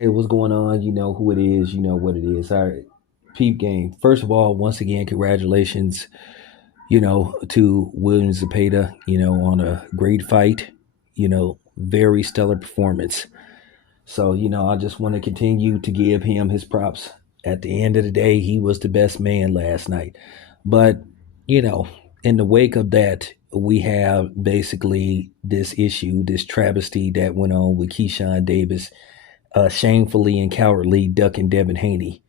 Hey, what's going on? You know who it is. You know what it is. Our peep game. First of all, once again, congratulations, to William Zepeda, on a great fight, very stellar performance. So, I just want to continue to give him his props. At the end of the day, he was the best man last night. But, you know, in the wake of that, we have basically this issue, this travesty that went on with Keyshawn Davis shamefully and cowardly ducking Devin Haney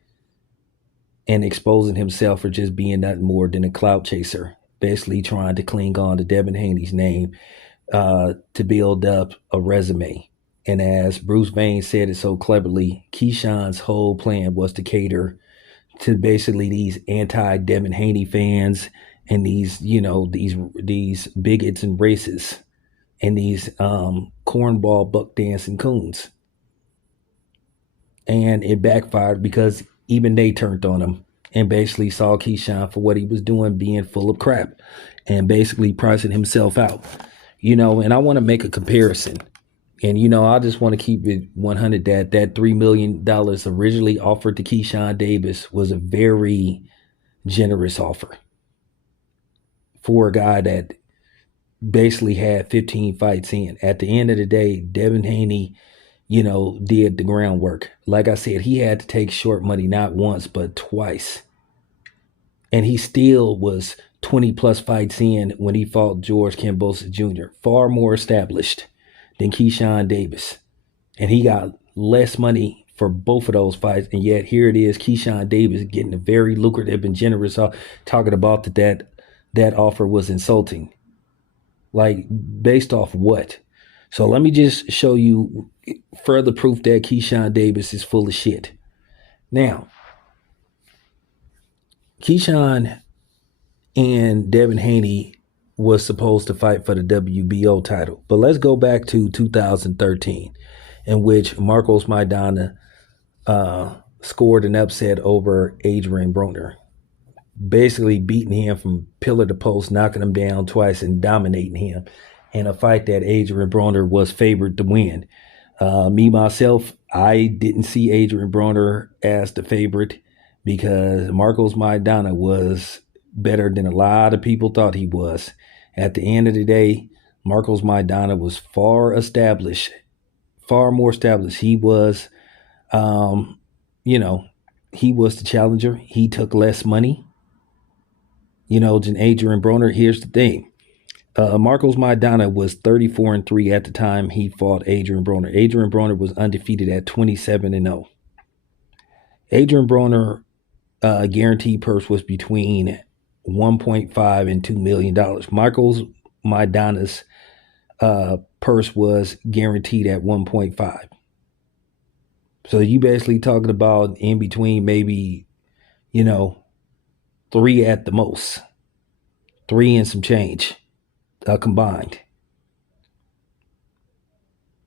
and exposing himself for just being nothing more than a clout chaser, basically trying to cling on to Devin Haney's name to build up a resume. And as Bruce Vain said it so cleverly, Keyshawn's whole plan was to cater to basically these anti-Devin Haney fans and these bigots and racists and these cornball buck dancing coons, and it backfired because even they turned on him and basically saw Keyshawn for what he was doing, being full of crap and basically pricing himself out. And I want to make a comparison. And I just want to keep it 100 that $3 million originally offered to Keyshawn Davis was a very generous offer for a guy that basically had 15 fights in. At the end of the day, Devin Haney did the groundwork. Like I said, he had to take short money not once, but twice. And he still was 20 plus fights in when he fought George Kambosos Jr., far more established than Keyshawn Davis. And he got less money for both of those fights. And yet here it is, Keyshawn Davis getting a very lucrative and generous talking about that offer was insulting. Like, based off what? So let me just show you further proof that Keyshawn Davis is full of shit. Now, Keyshawn and Devin Haney was supposed to fight for the WBO title. But let's go back to 2013, in which Marcos Maidana scored an upset over Adrian Broner, basically beating him from pillar to post, knocking him down twice and dominating him in a fight that Adrian Broner was favored to win. Me, myself, I didn't see Adrian Broner as the favorite because Marcos Maidana was better than a lot of people thought he was. At the end of the day, Marcos Maidana was far established, far more established. He was, um, you know, he was the challenger. He took less money, than Adrian Broner. Here's the thing. Marcos Maidana was 34-3 at the time he fought Adrian Broner. Adrian Broner was undefeated at 27-0. Adrian Broner guaranteed purse was between 1.5 and $2 million. Marcos Maidana's purse was guaranteed at 1.5. So you basically talking about in between maybe, three at the most, three and some change combined.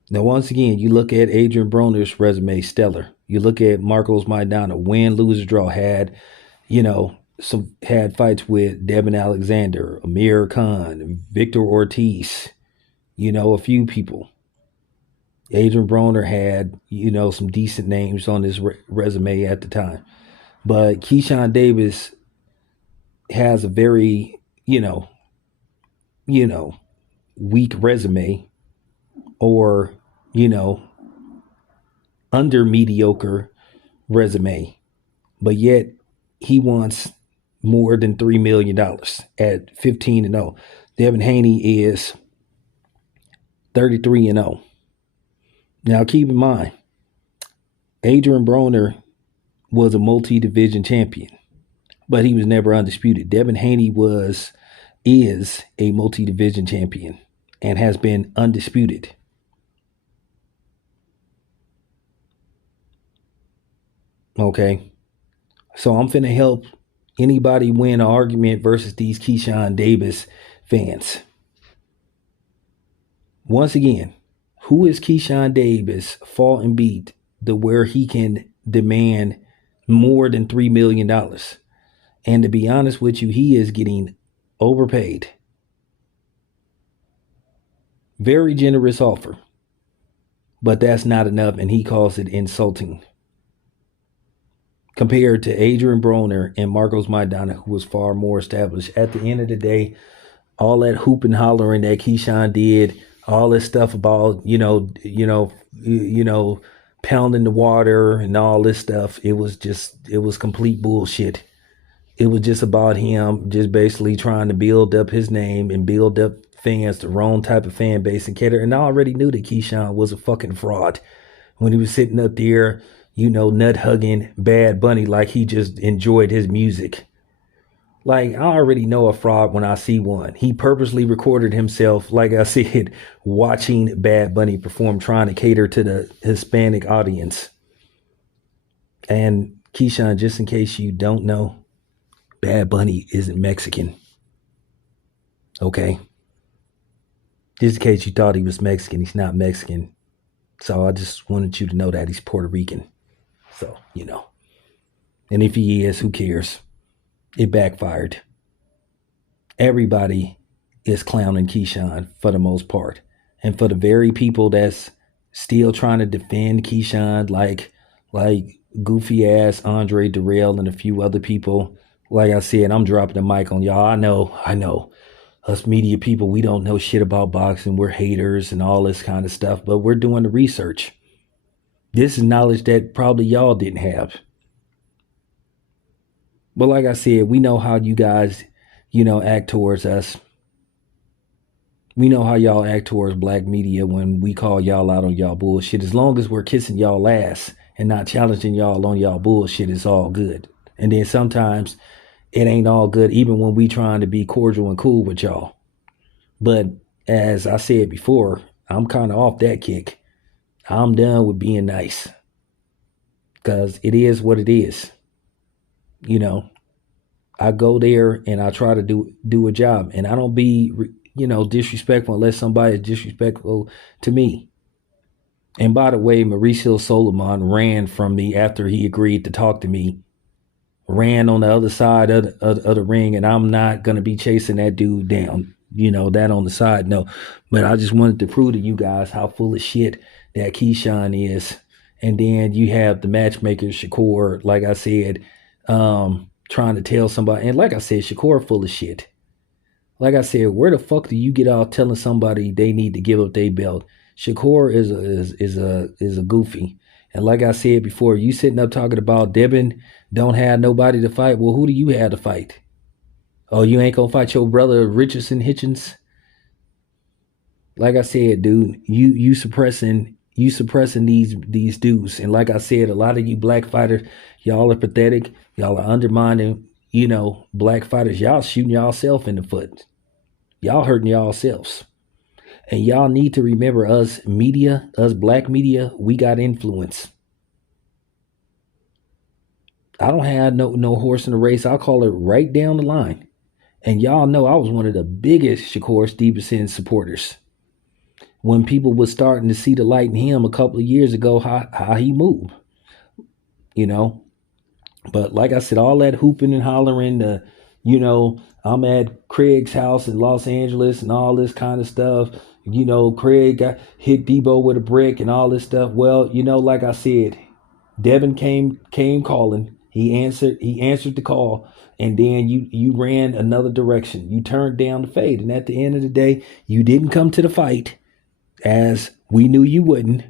Now, once again, you look at Adrian Broner's resume, stellar. You look at Marcos Maidana, win, lose, draw, had fights with Devin Alexander, Amir Khan, Victor Ortiz, a few people. Adrian Broner had, some decent names on his resume at the time. But Keyshawn Davis has a very, weak resume, or, under mediocre resume. But yet he wants more than $3 million at 15-0. Devin Haney is 33-0. Now keep in mind, Adrian Broner was a multi-division champion, but he was never undisputed. Devin Haney is a multi-division champion and has been undisputed. Okay. So I'm finna help anybody win an argument versus these Keyshawn Davis fans. Once again, who is Keyshawn Davis fought and beat to where he can demand more than $3 million? And to be honest with you, he is getting overpaid. Very generous offer. but that's not enough, and he calls it insulting. Compared to Adrian Broner and Marcos Maidana, who was far more established. At the end of the day, all that hoop and hollering that Keyshawn did, all this stuff about pounding the water and all this stuff, it was complete bullshit. It was just about him just basically trying to build up his name and build up fans, the wrong type of fan base and cater. And I already knew that Keyshawn was a fucking fraud when he was sitting up there, nut hugging Bad Bunny like he just enjoyed his music. Like, I already know a fraud when I see one. He purposely recorded himself, like I said, watching Bad Bunny perform, trying to cater to the Hispanic audience. And Keyshawn, just in case you don't know, Bad Bunny isn't Mexican. Okay? Just in case you thought he was Mexican, he's not Mexican. So I just wanted you to know that he's Puerto Rican. So, And if he is, who cares? It backfired. Everybody is clowning Keyshawn for the most part. And for the very people that's still trying to defend Keyshawn, like goofy ass Andre Durrell and a few other people, like I said, I'm dropping the mic on y'all. I know. Us media people, we don't know shit about boxing. We're haters and all this kind of stuff, but we're doing the research. This is knowledge that probably y'all didn't have. But like I said, we know how you guys, act towards us. We know how y'all act towards black media when we call y'all out on y'all bullshit. As long as we're kissing y'all ass and not challenging y'all on y'all bullshit, it's all good. And then sometimes it ain't all good, even when we trying to be cordial and cool with y'all. But as I said before, I'm kind of off that kick. I'm done with being nice. Because it is what it is. I go there and I try to do a job, and I don't be, disrespectful unless somebody is disrespectful to me. And by the way, Mauricio Solomon ran from me after he agreed to talk to me, ran on the other side of the ring, and I'm not going to be chasing that dude down, that on the side. No, but I just wanted to prove to you guys how full of shit that Keyshawn is. And then you have the matchmaker, Shakur, like I said, trying to tell somebody. And like I said, Shakur full of shit. Like I said, where the fuck do you get out telling somebody they need to give up their belt? Shakur is a goofy. And like I said before, you sitting up talking about Devin don't have nobody to fight. Well, who do you have to fight? Oh, you ain't gonna fight your brother Richardson Hitchens? Like I said, dude, you suppressing these dudes. And like I said, a lot of you black fighters, y'all are pathetic. Y'all are undermining, black fighters. Y'all shooting y'allself in the foot. Y'all hurting y'allselves. And y'all need to remember, us black media, we got influence. I don't have no horse in the race. I'll call it right down the line. And y'all know I was one of the biggest Shakur Stevenson supporters. When people were starting to see the light in him a couple of years ago, how he moved, But like I said, all that hooping and hollering, I'm at Craig's house in Los Angeles and all this kind of stuff. Craig got hit Debo with a brick and all this stuff. Well, like I said, Devin came calling. He answered the call, and then you ran another direction. You turned down the fade, and at the end of the day, you didn't come to the fight, as we knew you wouldn't.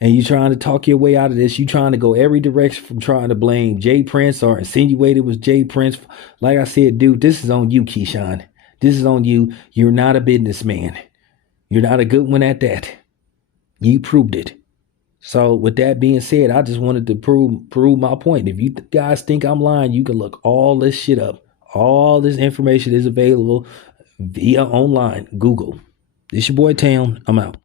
And you trying to talk your way out of this. You trying to go every direction from trying to blame Jay Prince or insinuate it was Jay Prince. Like I said, dude, this is on you, Keyshawn. This is on you. You're not a businessman. You're not a good one at that. You proved it. So with that being said, I just wanted to prove my point. If you guys think I'm lying, you can look all this shit up. All this information is available via online. Google. This your boy Town. I'm out.